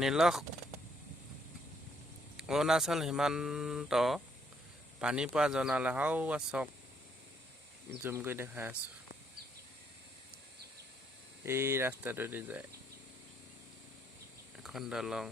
নীলখ অৰুণাচল সীমান্ত পানী পোৱা জনালে হাও আছক জুম কৰি দেখাই আছো। এই ৰাস্তাটোদি যায় এখন দলং।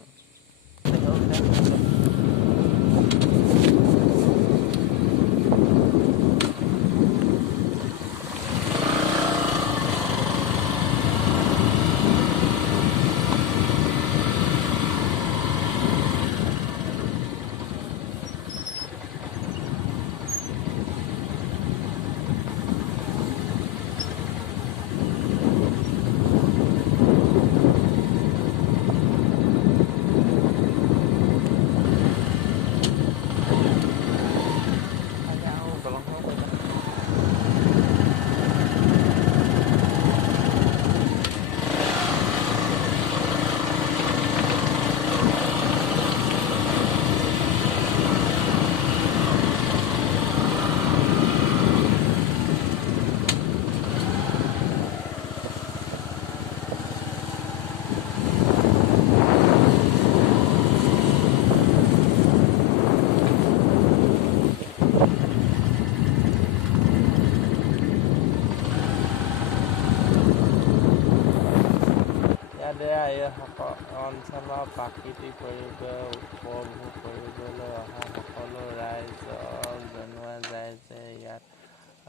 অঞ্চলৰ প্ৰাকৃতিক পৰিৱেশ উপভোগ কৰিবলৈ অহা সকলো ৰাইজক জনোৱা যায় যে ইয়াত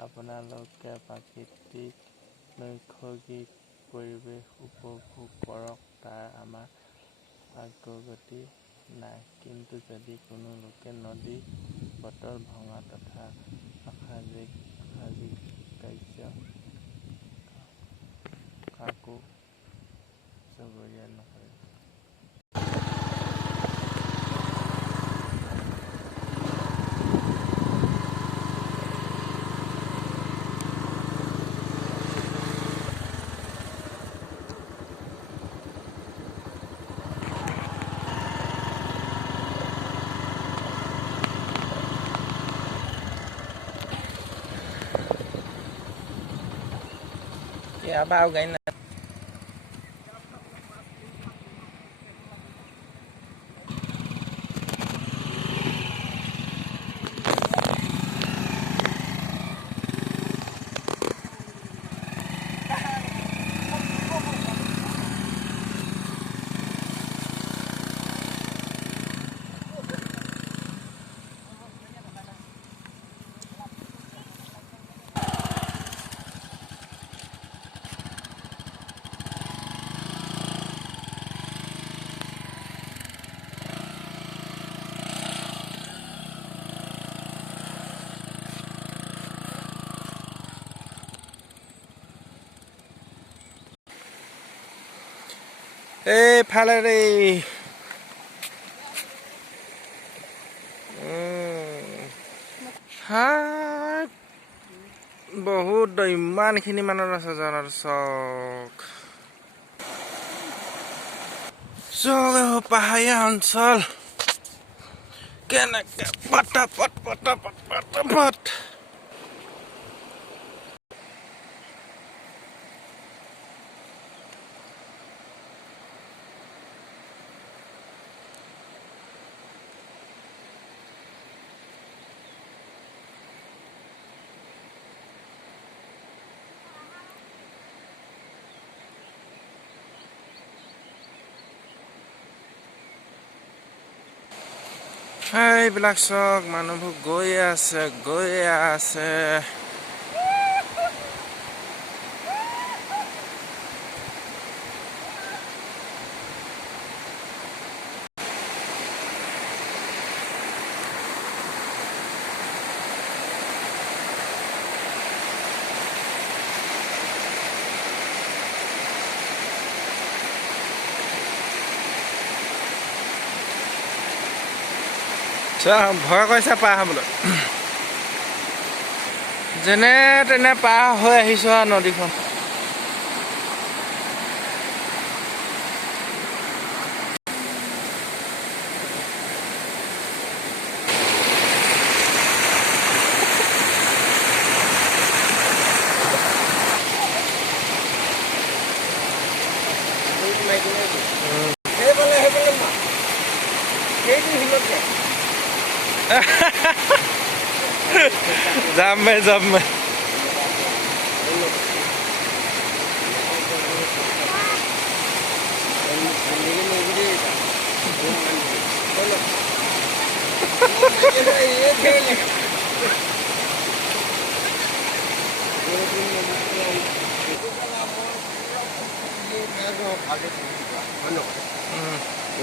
আপোনালোকে প্ৰাকৃতিক নৈসৰ্গিক পৰিৱেশ উপভোগ কৰক। তাৰ আমাৰ অগ্ৰগতি নাই, কিন্তু যদি কোনো লোকে নদী বটল ভঙা তথা অসামাজিক কাৰ্য কাকো জগৰীয়া নকৰে। Ya bao cái này এইফালে বহুত ইমানখিনি মানত আছে জনাৰ চক পাহাৰীয়া অঞ্চল কেনেকে পটাপট এইবিলাক চক মানুহবোৰ গৈয়ে আছে ভয় কৰিছে পাৰ হ'বলৈ যেনে তেনে পাৰ হৈ আহিছো আৰু নদীখন যাম মই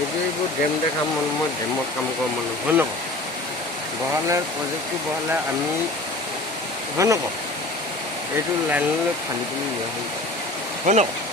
এইবোৰ ডেম দেখা মন মই ডেমত কাম কৰা মানুহ হয় নকওঁ বহালে প্ৰজেক্টটো বহালে আমি হয় নকওঁ এইটো লাইনলৈ খান্দি পিনি নিয়া হয় নকওঁ